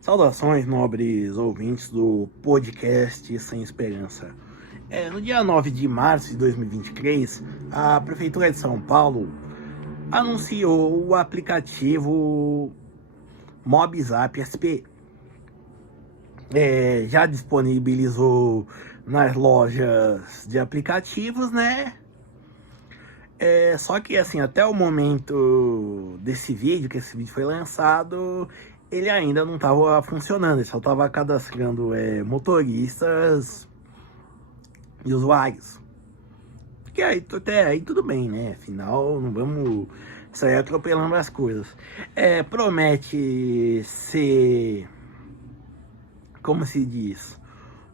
Saudações, nobres ouvintes do podcast Sem Esperança. No dia 9 de março de 2023, a Prefeitura de São Paulo anunciou o aplicativo MobZap SP. Já disponibilizou nas lojas de aplicativos, né? Só que assim, até o momento desse vídeo, que esse vídeo foi lançado, ele ainda não estava funcionando, ele só estava cadastrando motoristas e usuários. Porque aí, até aí tudo bem, né? Afinal, não vamos sair atropelando as coisas. Promete ser, como se diz,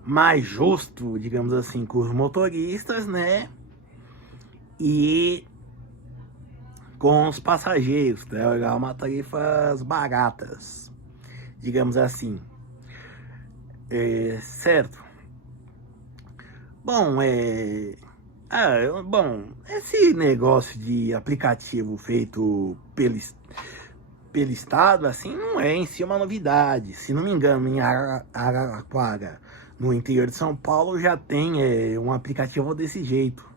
mais justo, digamos assim, com os motoristas, né? E com os passageiros, né? Uma tarifas baratas, digamos assim. Certo? Bom, esse negócio de aplicativo feito pelo Estado, assim, não é em si uma novidade. Se não me engano, em Araraquara, no interior de São Paulo, já tem um aplicativo desse jeito.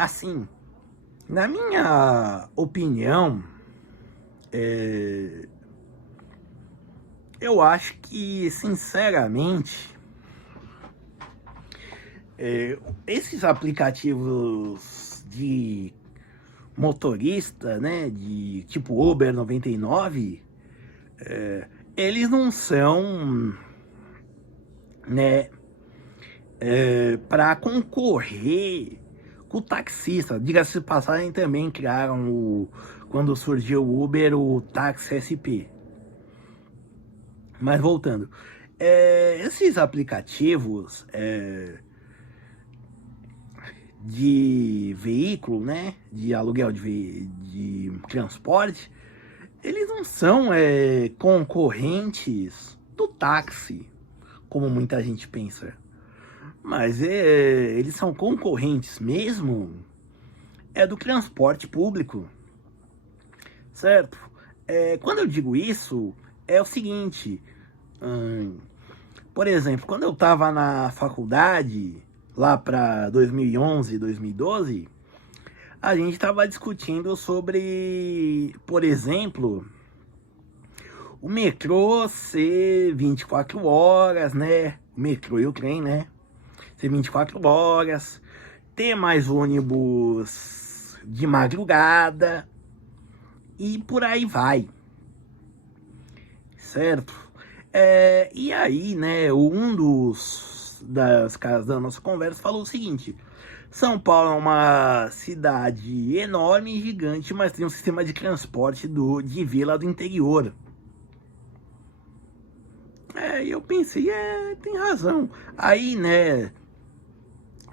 Assim, na minha opinião, eu acho que, sinceramente, esses aplicativos de motorista, né, de tipo Uber 99, eles não são, né, para concorrer com o taxista. Diga-se de passagem, também criaram, quando surgiu o Uber, o Táxi SP. Mas voltando, esses aplicativos de veículo, né, de aluguel de transporte, eles não são concorrentes do táxi, como muita gente pensa. Mas eles são concorrentes mesmo do transporte público, certo? Quando eu digo isso, é o seguinte, por exemplo, quando eu estava na faculdade, lá para 2011, 2012, a gente estava discutindo sobre, por exemplo, o metrô ser 24 horas, né? O metrô e o trem, né? Ser 24 horas, ter mais ônibus de madrugada e por aí vai, certo? E aí, né, das caras da nossa conversa falou o seguinte: São Paulo é uma cidade enorme e gigante, mas tem um sistema de transporte de vila do interior. E eu pensei, tem razão. Aí, né,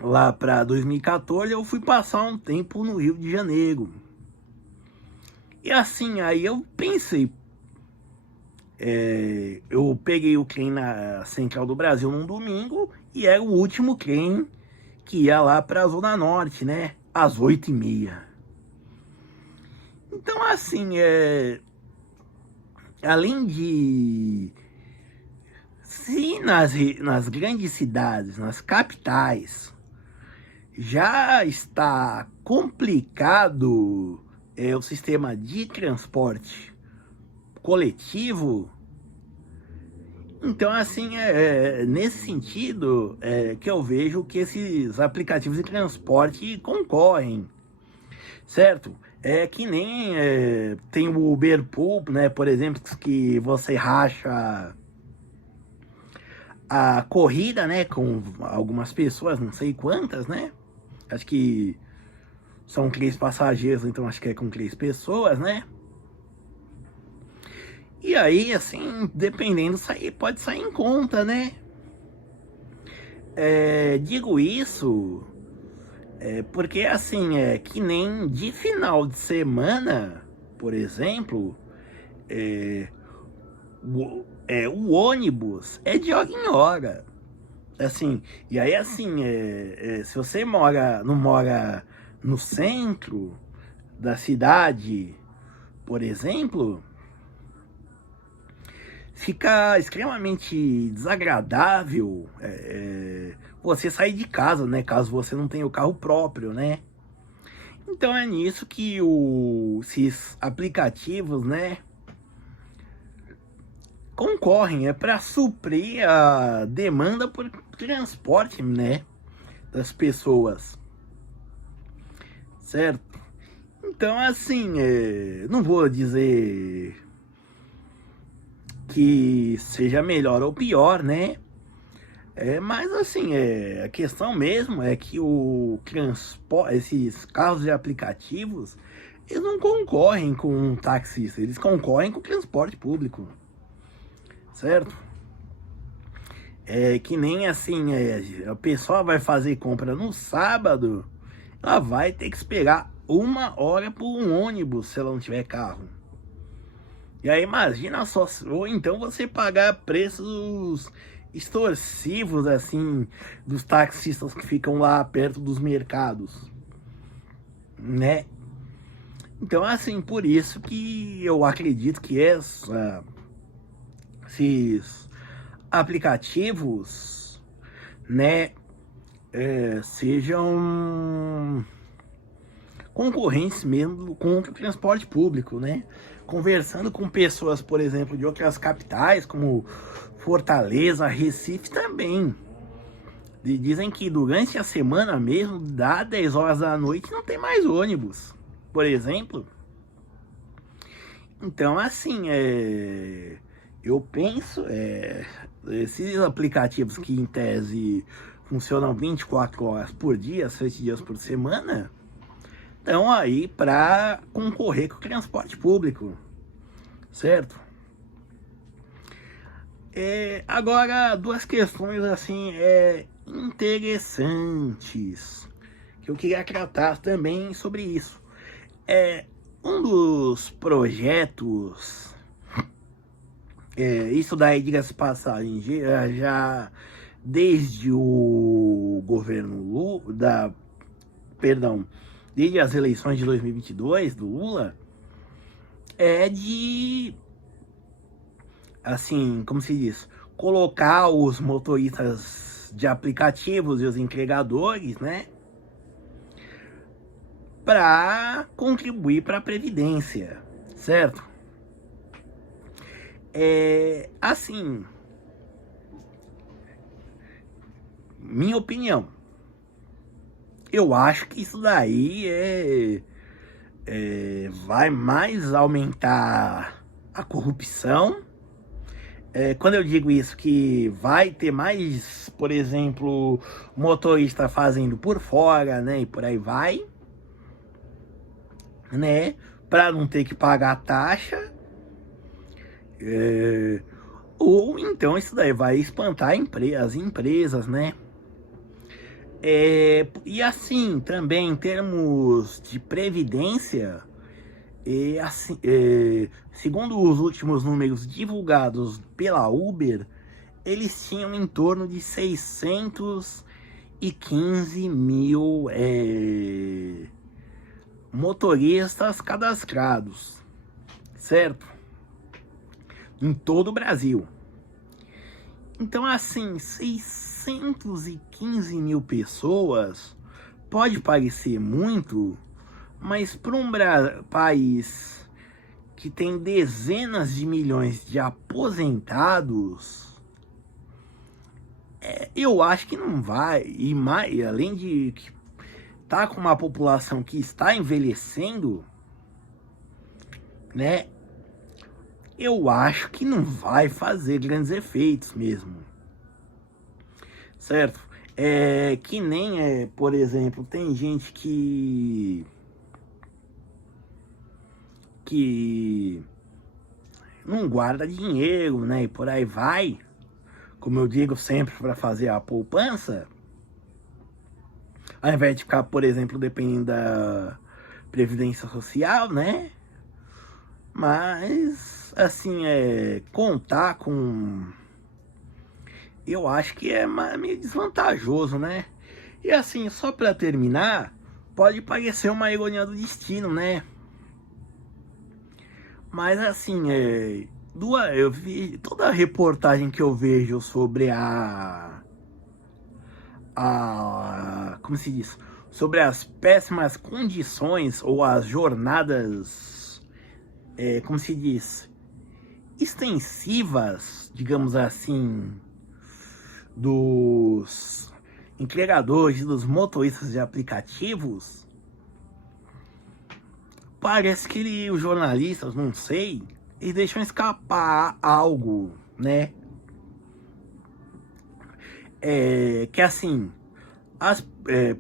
lá pra 2014, eu fui passar um tempo no Rio de Janeiro. E assim, aí eu pensei, eu peguei o trem na Central do Brasil num domingo e era o último trem que ia lá pra Zona Norte, né, às 8h30. Então, assim, além de... Se nas grandes cidades, nas capitais, já está complicado o sistema de transporte coletivo, então assim, nesse sentido que eu vejo que esses aplicativos de transporte concorrem, certo? Que nem tem o Uber Pool, né, por exemplo, que você racha a corrida, né, com algumas pessoas, não sei quantas, né? Acho que são 3 passageiros, então acho que é com 3 pessoas, né? E aí, assim, dependendo, pode sair em conta, né? Digo isso porque, assim, que nem de final de semana, por exemplo, o ônibus é de hora em hora. Assim, e aí, assim, se você não mora no centro da cidade, por exemplo, fica extremamente desagradável você sair de casa, né? Caso você não tenha o carro próprio, né? Então é nisso que esses aplicativos, né, concorrem, é para suprir a demanda por transporte, né, das pessoas, certo? Então, assim, não vou dizer que seja melhor ou pior, né? Mas assim, a questão mesmo é que esses carros de aplicativos, eles não concorrem com um taxista, eles concorrem com o transporte público, certo? É que nem assim, a pessoa vai fazer compra no sábado, ela vai ter que esperar 1 hora por um ônibus se ela não tiver carro. E aí imagina só, ou então você pagar preços extorsivos assim dos taxistas que ficam lá perto dos mercados, né? Então assim, por isso que eu acredito que esses aplicativos, né, sejam concorrentes mesmo com o transporte público, né? Conversando com pessoas, por exemplo, de outras capitais, como Fortaleza, Recife também. E dizem que durante a semana mesmo, dá 10 horas da noite, não tem mais ônibus, por exemplo. Então, assim, eu penso, esses aplicativos que em tese funcionam 24 horas por dia, 7 dias por semana, estão aí para concorrer com o transporte público, certo? Agora, duas questões assim interessantes que eu queria tratar também sobre isso. Um dos projetos, isso daí, diga-se passagem, já desde o governo Lula, desde as eleições de 2022 do Lula, de, assim, como se diz, colocar os motoristas de aplicativos e os entregadores, né, para contribuir para a Previdência, certo? Assim, minha opinião, eu acho que isso daí vai mais aumentar a corrupção. Quando eu digo isso, que vai ter mais, por exemplo, motorista fazendo por fora, né, e por aí vai, né, para não ter que pagar taxa, ou então isso daí vai espantar as empresas, né. E assim, também em termos de previdência, assim, segundo os últimos números divulgados pela Uber, eles tinham em torno de 615 mil motoristas cadastrados, certo? Em todo o Brasil. Então, assim, 615 mil pessoas pode parecer muito, mas para um país que tem dezenas de milhões de aposentados, eu acho que não vai. E mais, além de que tá com uma população que está envelhecendo, né? Eu acho que não vai fazer grandes efeitos mesmo, certo? Que nem, por exemplo, tem gente que não guarda dinheiro, né? E por aí vai, como eu digo sempre, para fazer a poupança, ao invés de ficar, por exemplo, dependendo da Previdência Social, né? Mas, assim, contar com... Eu acho que é meio desvantajoso, né? E assim, só para terminar, pode parecer uma ironia do destino, né? Mas assim, eu vi toda a reportagem que eu vejo sobre como se diz? Sobre as péssimas condições ou as jornadas, como se diz? Extensivas, digamos assim, dos entregadores e dos motoristas de aplicativos. Parece que os jornalistas, não sei, eles deixam escapar algo, né? Que assim,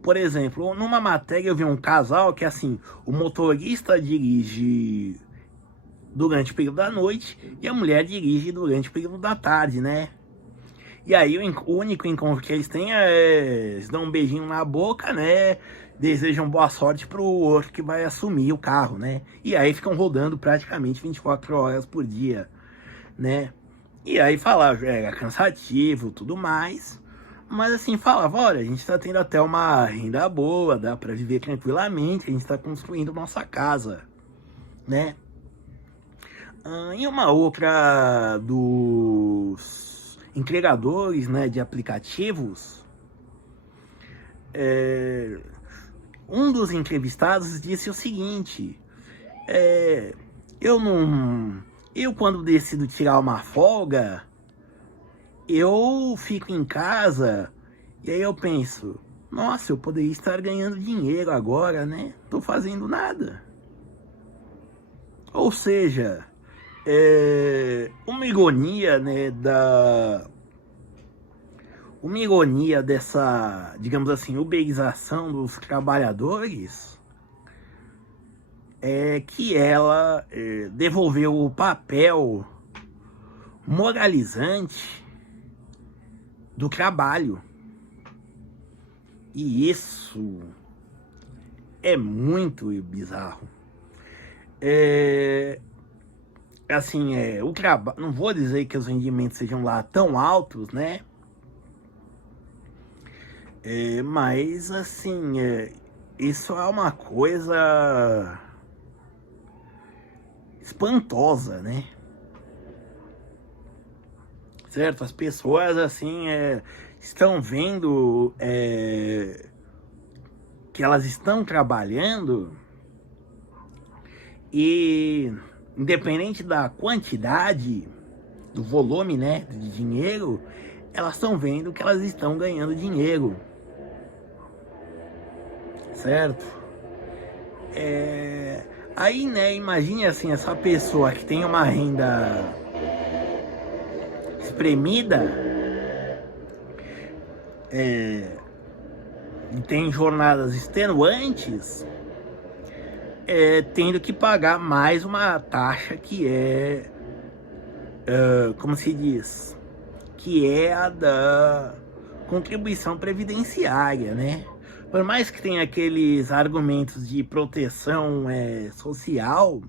por exemplo, numa matéria eu vi um casal que assim, o motorista dirige durante o período da noite e a mulher dirige durante o período da tarde, né? E aí o único encontro que eles têm eles dão um beijinho na boca, né? Desejam boa sorte pro outro que vai assumir o carro, né? E aí ficam rodando praticamente 24 horas por dia, né? E aí falava, era cansativo, tudo mais. Mas assim, falava, olha, a gente tá tendo até uma renda boa, dá pra viver tranquilamente, a gente tá construindo nossa casa, né? E uma outra dos entregadores, né, de aplicativos, um dos entrevistados disse o seguinte, eu quando decido tirar uma folga, eu fico em casa e aí eu penso, nossa, eu poderia estar ganhando dinheiro agora, né? Tô fazendo nada. Ou seja, uma ironia, né, uma ironia dessa, digamos assim, uberização dos trabalhadores é que ela devolveu o papel moralizante do trabalho. E isso é muito bizarro. Assim, o trabalho, não vou dizer que os rendimentos sejam lá tão altos, né? Mas assim, isso é uma coisa espantosa, né? Certo? As pessoas assim estão vendo que elas estão trabalhando e independente da quantidade, do volume, né, de dinheiro, elas estão vendo que elas estão ganhando dinheiro, certo? Aí, né, imagine assim, essa pessoa que tem uma renda espremida e tem jornadas extenuantes, tendo que pagar mais uma taxa que como se diz, que é a da contribuição previdenciária, né? Por mais que tenha aqueles argumentos de proteção social,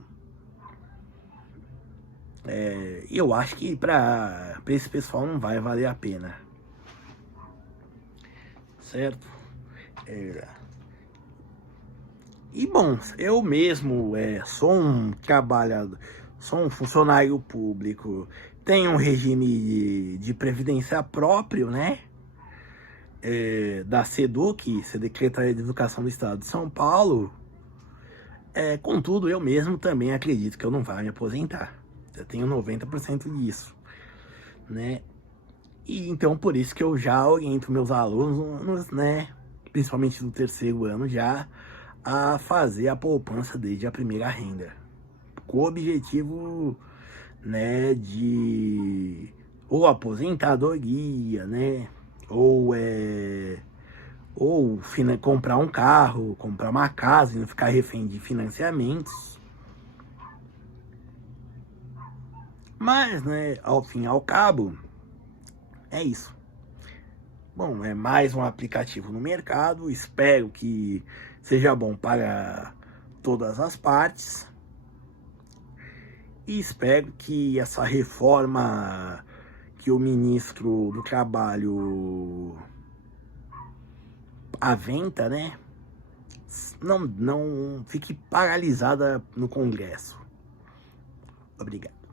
eu acho que para esse pessoal não vai valer a pena, certo? E bom, eu mesmo sou um trabalhador, sou um funcionário público, tenho um regime de previdência próprio, né? Da SEDUC, Secretaria de Educação do Estado de São Paulo. Contudo, eu mesmo também acredito que eu não vou me aposentar. Eu tenho 90% disso, né? E então por isso que eu já oriento meus alunos, né? Principalmente do terceiro ano já, a fazer a poupança desde a primeira renda. Com o objetivo, né, de ou aposentadoria, né? Ou comprar um carro, comprar uma casa e não ficar refém de financiamentos. Mas, né, ao fim e ao cabo, é isso. Bom, é mais um aplicativo no mercado, espero que seja bom para todas as partes. E espero que essa reforma que o ministro do Trabalho aventa, né, não fique paralisada no Congresso. Obrigado.